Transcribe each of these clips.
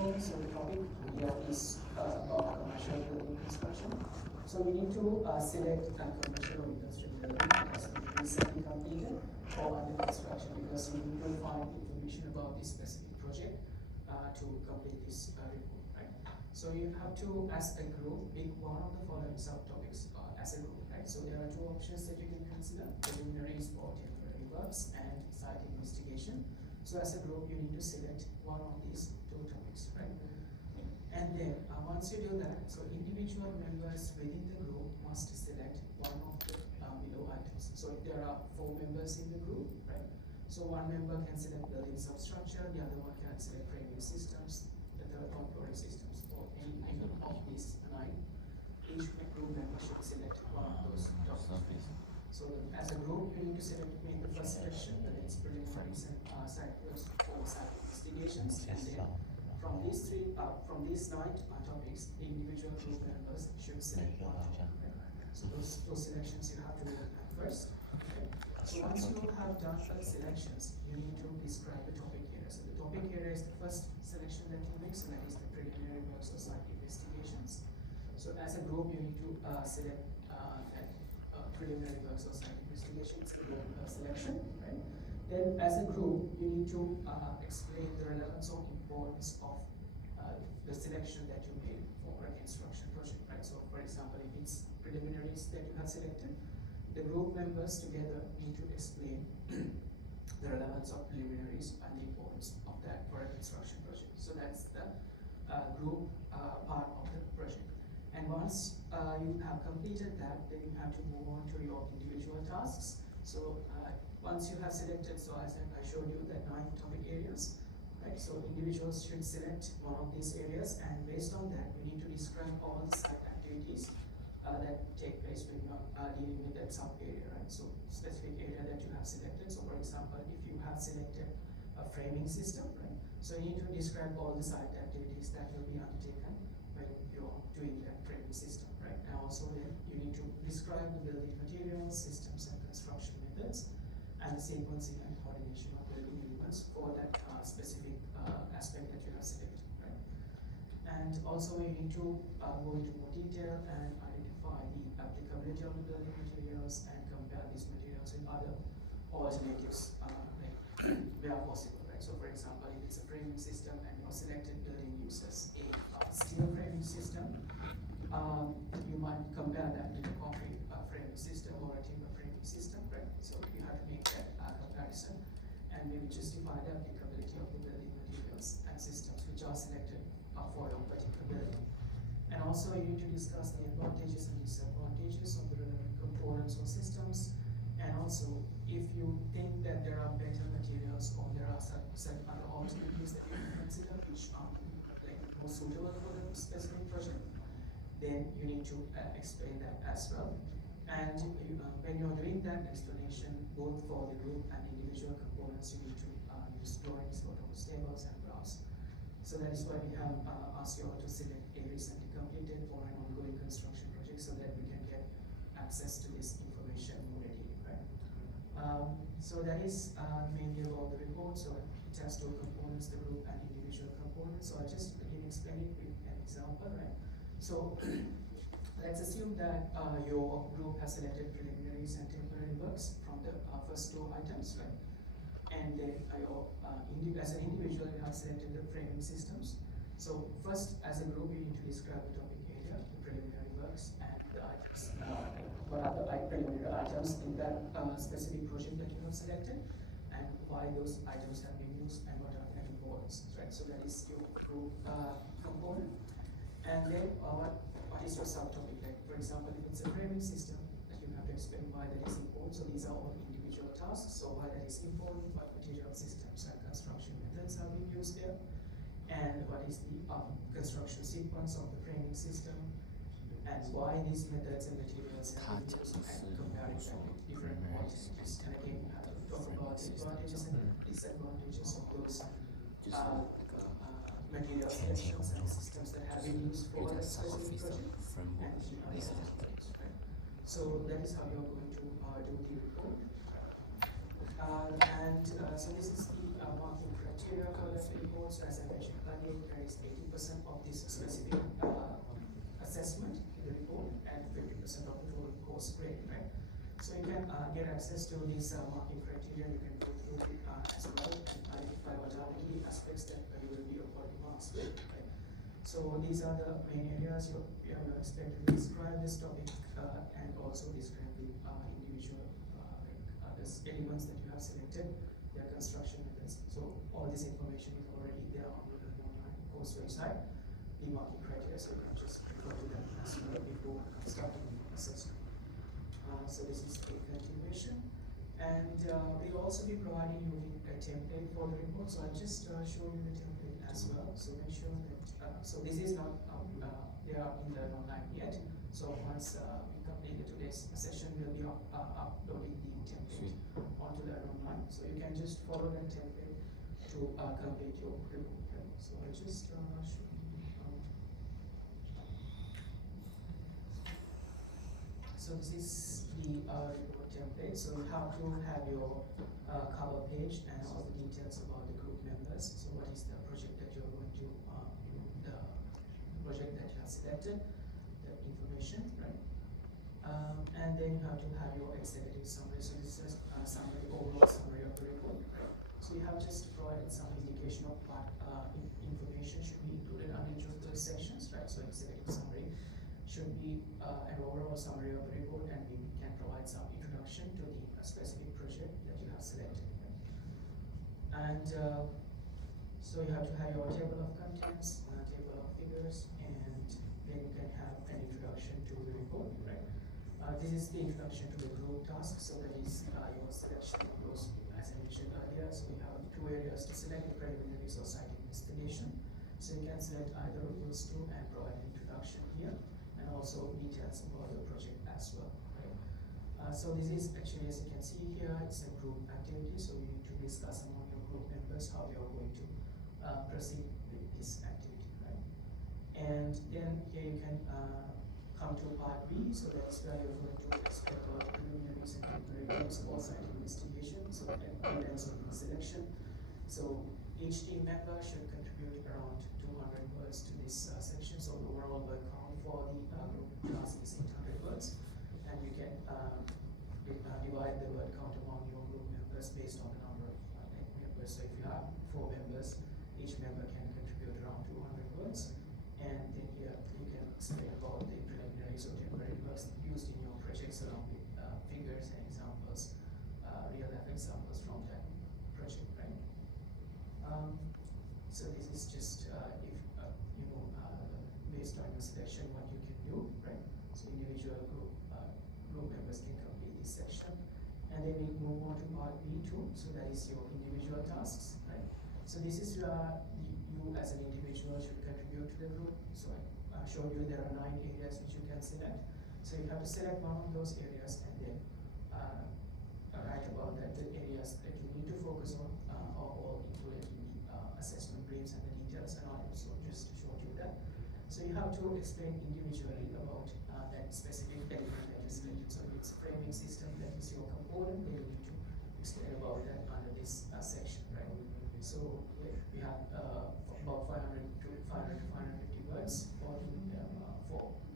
report. So the topic here is about commercial building construction. So we need to select a commercial or industrial building that's recently completed or under construction, because we need to find information about this specific project to complete this report, right? So you have to, as a group, pick one of the following subtopics as a group, right? So there are two options that you can consider: preliminaries or temporary works and site investigation. So as a group, you need to select one of these two topics, right? And then once you do that, so individual members within the group must select one of the below items. So if there are 4 members in the group, right? So one member can select building substructure, the other one can select framing systems, the third one flooring systems, or any of these 9. Each group member should select one of those topics. So as a group, you need to make the first selection, that is preliminaries and site works or site investigations, and then from these 9 topics, the individual group members should select one topic. Right? So those selections you have to do first. Okay? So once you have done the selections, you need to describe the topic area. So the topic area is the first selection that you make, so that is the preliminary works or site investigations. So as a group, you need to select that preliminary works or site investigations, group selection, right? Then as a group, you need to explain the relevance or importance of the selection that you made for a construction project, right? So for example, if it's preliminaries that you have selected, the group members together need to explain the relevance of preliminaries and the importance of that for a construction project. So that's the group part of the project. And once you have completed that, then you have to move on to your individual tasks. So once you have selected, so as I showed you that 9 topic areas, right? So individuals should select one of these areas, and based on that, you need to describe all the site activities that take place when you are dealing with that sub area, right? So specific area that you have selected. So for example, if you have selected a framing system, right? So you need to describe all the site activities that will be undertaken when you're doing that framing system, right? And also then you need to describe the building materials, systems, and construction methods, and the sequencing and coordination of building elements for that specific aspect that you have selected, right? And also you need to go into more detail and identify the applicability of the building materials and compare these materials with other alternatives where possible, right? So for example, if it's a framing system and your selected building uses a steel framing system, you might compare that with a concrete framing system or a timber framing system, right? So you have to make that comparison and maybe justify the applicability of the building materials and systems which are selected for your particular building. And also you need to discuss the advantages and disadvantages of the relevant components or systems. And also, if you think that there are better materials or there are certain other alternatives that you can consider which are more suitable for the specific project, then you need to explain that as well. And when you're doing that explanation, both for the group and individual components, you need to use drawings, photos, tables, and graphs. So that is why we have asked you all to select a recently completed or an ongoing construction project, so that we can get access to this information more readily, right? So that is mainly about the report. So it has 2 components, the group and individual components. So I'll just again explain it with an example, right? So let's assume that your group has selected preliminaries and temporary works from the first 2 items, right? And then as an individual, you have selected the framing systems. So first, as a group, you need to describe the topic area, the preliminary works, and the items. What are the preliminary items in that specific project that you have selected, and why those items have been used, and what are their importance, right? So that is your group component. And then what is your subtopic? Like for example, if it's a framing system, that you have to explain why that is important. So these are all individual tasks. So why that is important, what material systems and construction methods have been used there, and what is the construction sequence of the framing system, and why these methods and materials have been used, and comparing them with different alternatives. And again, you have to talk about the advantages and disadvantages of those material selections and systems that have been used for that specific project, and the alternatives, right? So that is how you're going to do the report. So this is the marking criteria for the report. So as I mentioned earlier, there is 80% of this specific assessment in the report and 50% of the total course grade, right? So you can get access to these marking criteria. You can go through it as well and identify what are the key aspects that you will be awarding marks with, right? So these are the main areas you are expected to describe this topic and also describe the individual elements that you have selected, their construction methods. So all this information is already there on the online course website, the marking criteria, so you can just refer to them as well before starting the assessment. So this is a continuation. And we'll also be providing you with a template for the report. So I'll just show you the template as well. So make sure that, so this is not, they are in the online yet. So once we complete today's session, we'll be uploading the template onto the online. So you can just follow that template to complete your report. Right? So I'll just show you. So this is the report template. So you have to have your cover page and all the details about the group members. So what is the project that you're going to, the project that you have selected, the information, right? And then you have to have your executive summary. So this is a summary, overall summary of the report. Right? So you have just provided some indication of what information should be included under each of those sections, right? So executive summary should be an overall summary of the report, and we can provide some introduction to the specific project that you have selected. Right? And so you have to have your table of contents, table of figures, and then you can have an introduction to the report. Right? This is the introduction to the group task. So that is your selection of those, as I mentioned earlier. So you have two areas to select: the preliminaries or site investigation. So you can select either of those two and provide an introduction here, and also details about the project as well. Right? So this is actually, as you can see here, it's a group activity. So you need to discuss among your group members how you are going to proceed with this activity. Right? And then here you can come to part B. So that's where you're going to explore about preliminaries and preliminaries or site investigation. So evidence of selection. So each team member should contribute around 200 words to this section. So the overall word count for the group task is 800 words, and you can divide the word count among your group members based on the number of members. So if you have 4 members, each member can contribute around 200 words, and then here you can explain about the preliminaries or temporary works used in your projects along with figures and examples, real life examples from that project, right? So this is just if you know based on your selection what you can do, right? So individual group members can complete this section, and then we move on to part B2. So that is your individual tasks, right? So this is you as an individual should contribute to the group. So I showed you there are 9 areas which you can select. So you have to select one of those areas and then write about that the areas that you need to focus on are all included in the assessment briefs and the details, and I also just showed you that. So you have to explain individually about that specific element that you selected. So it's a framing system, that is your component, then you need to explain about that under this section, right? So we have about 500 to 550 words for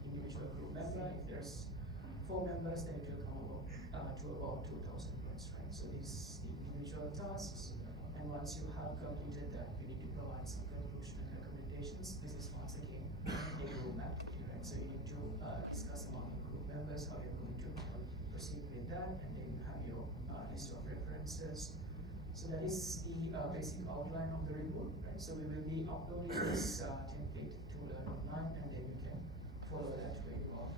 individual group member. If there's 4 members, then it will come to about 2,000 words, right? So this is the individual tasks, and once you have completed that, you need to provide some conclusion and recommendations. This is once again a group activity, right? So you need to discuss among the group members how you're going to proceed with that, and then you have your list of references. So that is the basic outline of the report, right? So we will be uploading this template to Learn Online, and then you can follow that when you are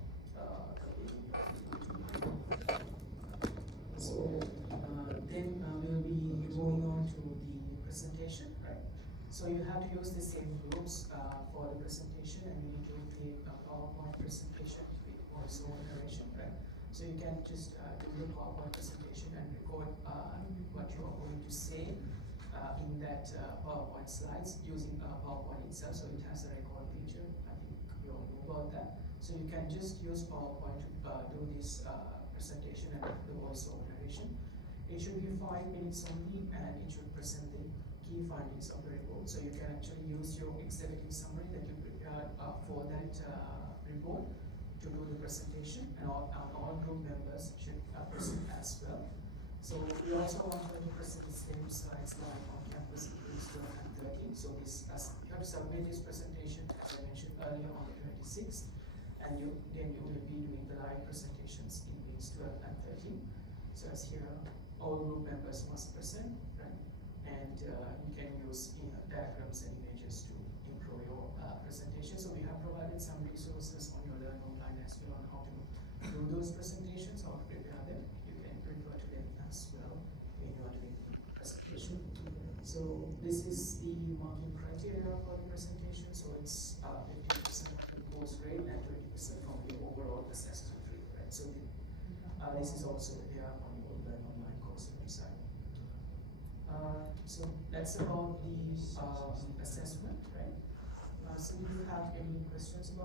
completing your report. So then we will be going on to the presentation, right? So you have to use the same groups for the presentation, and you need to create a PowerPoint presentation with voiceover narration, right? So you can just do the PowerPoint presentation and record what you are going to say in that PowerPoint slides using PowerPoint itself. So it has a record feature. I think you all know about that. So you can just use PowerPoint to do this presentation and the voiceover narration. It should be 5 minutes only, and it should present the key findings of the report. So you can actually use your executive summary that you prepared for that report to do the presentation, and all group members should present as well. So we also want to present the same slides live on campus in weeks 12 and 13. So this, you have to submit this presentation, as I mentioned earlier, on the 26th, and then you will be doing the live presentations in weeks 12 and 13. So as here, all group members must present, right? And you can use diagrams and images to improve your presentation. So we have provided some resources on your Learn Online as well on how to do those presentations, how to prepare them. You can refer to them as well when you are doing the presentation. So this is the marking criteria for the presentation. So it's 50% from course grade and 20% from the overall assessment rate, right? So this is also there on your Learn Online course website. So that's about the assessment, right? So do you have any questions about